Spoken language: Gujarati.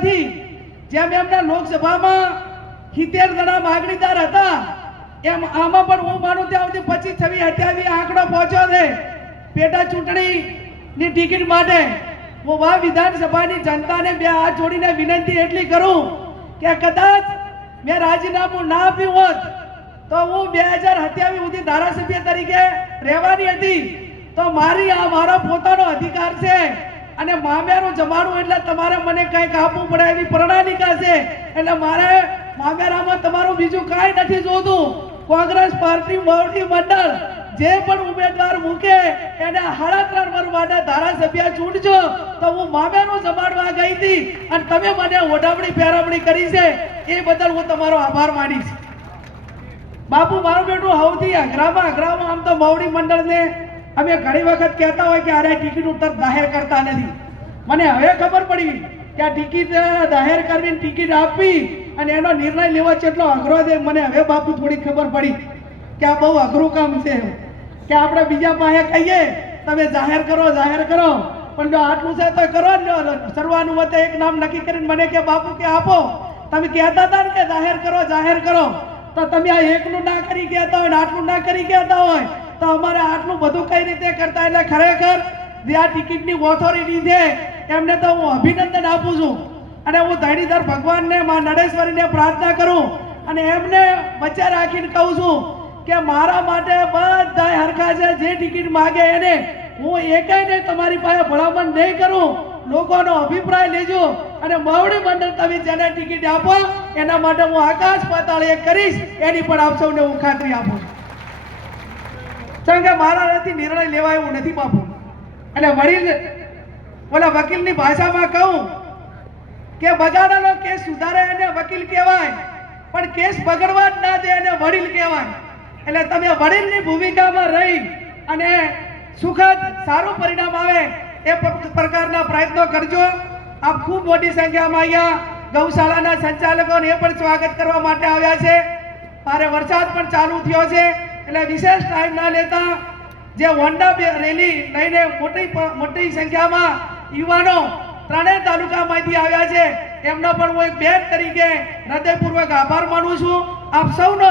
નથી. જેમ એમના લોકસભામાં 70 જણા માગણીદાર હતા, એમ આમાં પણ હું માનું ત્યાં સુધી 25, 26, 28 આંકડો પહોંચ્યો છે પેટા ચૂંટણીની ટિકિટ માટે. હું આ વિધાનસભાની જનતાને બે હાથ જોડીને વિનંતી એટલી કરું કે કદાચ મેં રાજીનામું ના આપ્યું હોત તો હું 2027 સુધી ધારાસભ્ય તરીકે રહેવાની હતી. તો મારો પોતાનો અધિકાર છે અને મામેરું જમાડું એટલે તમારે મને કંઈક આપવું પડે એવી પ્રણાલિકા છે. એટલે મારે મામેરામાં તમારું બીજું કાંઈ નથી જોતું. કોંગ્રેસ પાર્ટી મોવડી મંડળ જે પણ ઉમેદવાર મૂકે એને 3.5 વર્ષ માટે ધારાસભ્ય ચૂંટજો. તો હું મામેરું જમાડવા ગઈ હતી અને તમે મને ઓઢામણી ફેરવણી કરી છે, એ બદલ હું તમારો આભાર માનીશ. બાપુ મારું બેટું સૌથી અઘરામાં આમ તો મોવડી મંડળને અમે ઘણી વખત કહેતા હોય કે અરે ટિકિટ ઉત્તર જાહેર કરતા નથી. મને હવે ખબર પડી કે આ ટિકિટ જાહેર કરવી, ટિકિટ આપવી અને એનો નિર્ણય લેવો કેટલો અઘરો છે. મને હવે બાપુ થોડી ખબર પડી કે આ બહુ અઘરું કામ છે, કે આપણે બીજા પાસે કહીએ તમે જાહેર કરો, પણ જો આટલું છે તો કરો ને. સર્વાનુમતે એક નામ નક્કી કરીને મને કે બાપુ કે આપો, તમે કહેતા હતા ને કે જાહેર કરો, તો તમે આ એકલું ના કરી કહેતા હોય ને આટલું ના કરી કહેતા હોય તો અમારે આટલું બધું કઈ રીતે કરતા. એટલે ખરેખર જે આ ટિકિટની ઓથોરિટી છે એમને તો હું અભિનંદન આપું છું અને હું ધણીધર ભગવાનને માં નડેશ્વરીને પ્રાર્થના કરું અને એમને વચ્ચે રાખીને કહું છું કે મારા માટે બધા હરખા છે. જે ટિકિટ માગે એને હું એકેયને તમારી પાસે ભલામણ નહીં કરું. લોકોનો અભિપ્રાય લેજો અને મોવડી મંડળ તમે જેને ટિકિટ આપો એના માટે હું આકાશ પાતાળ એક કરીશ, એની પણ આપ સૌને હું ખાતરી આપું છું. કારણ કે મારાથી નિર્ણય લેવાય એવું નથી બાપુ. એટલે વડીલ ઓલા વકીલની ભાષામાં કહું કે બગાડેલો કેસ સુધારે એને વકીલ કહેવાય, પણ કેસ બગડવા જ ના દે એને વડીલ કહેવાય. એટલે તમે વડીલની ભૂમિકામાં રહી અને સુખદ સારું પરિણામ આવે એ પ્રકારના પ્રયત્નો કરજો. આપ ખૂબ મોટી સંખ્યામાં અહીંયા ગૌશાળાના સંચાલકોને એ પણ સ્વાગત કરવા માટે આવ્યા છે. ભારે વરસાદ પણ ચાલુ થયો છે એટલે વિશેષ ટાઈમ ના લેતા જે હોન્ડા રેલી લઈને મોટી સંખ્યામાં યુવાનો ત્રણેય તાલુકામાંથી આવ્યા છે એમનો પણ હું એક બેન તરીકે હૃદયપૂર્વક આભાર માનું છું. આપ સૌનો